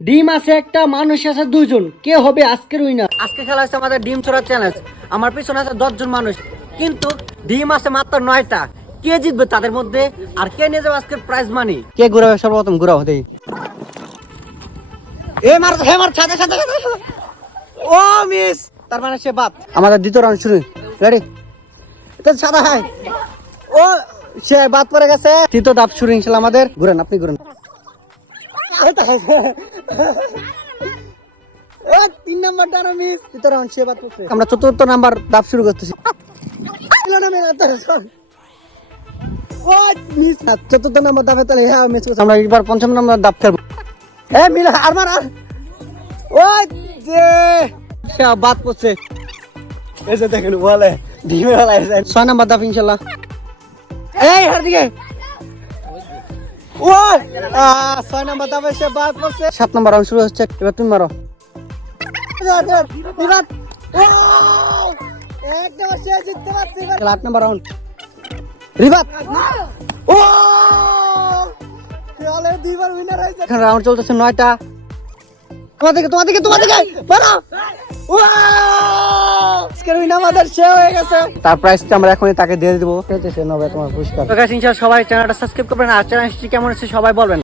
ডিম আছে একটা, মানুষ আছে দুইজন, কে হবে আজকের উইনার? আজকে খেলা আছে আমাদের ডিম ছোড়া চ্যালেঞ্জ। আমার পিছনে আছে 10 জন মানুষ, কিন্তু ডিম আছে মাত্র 9টা। কে জিতবে তাদের মধ্যে, আর কে নিয়ে যাবে আজকে প্রাইজ মানি? কে ঘুরাবে সর্বপ্রথম? ঘুরাও দেই। এ মার, হে মার, সাথে সাথে ও মিস, তার মানে সে বাদ। আমাদের দ্বিতীয় রাউন্ড শুরু, রেডি? এটা সাদা হয়, ও সে বাদ পড়ে গেছে। তৃতীয় ধাপ শুরু ইনশাআল্লাহ আমাদের। ঘুরেন, আপনি ঘুরেন। তিন নাম্বার ডানা মিস, তৃতীয় রাউন্ড সে বাদ পড়ছে। আমরা চতুর্থ নাম্বার ধাপ শুরু করতেছি। চতুর্থ নাম্বার ধাপে তাহলে হ্যাঁ মিস করছে। আমরা এবার পঞ্চম নাম্বার ধাপ খেলবো। এ মিল আর মার আর, ওই যে বাদ পড়ছে। এসে দেখেন বলে ডিমে বেলায় 6 নাম্বার ধাপ ইনশাআল্লাহ। এই হার দিকে ও 6 নাম্বার ধাপে সে বাদ পড়ছে। 7 নাম্বার রাউন্ড শুরু হচ্ছে, এবার তুমি মারো। বিরাট একদম সে জিততে পারছে। 8 নাম্বার রাউন্ড, রিবাত ও খেলে দুইবার উইনার হয়েছে। এখন রাউন্ড চলতেছে 9টা। তোমাদেরকে মারো। আমাদের সে হয়ে গেছে। তার প্রাইসটা আমরা এখনই তাকে দিয়ে দেবো। সে নেবে তোমার পুরস্কার। তো গাইস, ইনশাআল্লাহ সবাই চ্যানেলটা সাবস্ক্রাইব করবেন, আর চ্যানেলটি কেমন হচ্ছে সবাই বলবেন।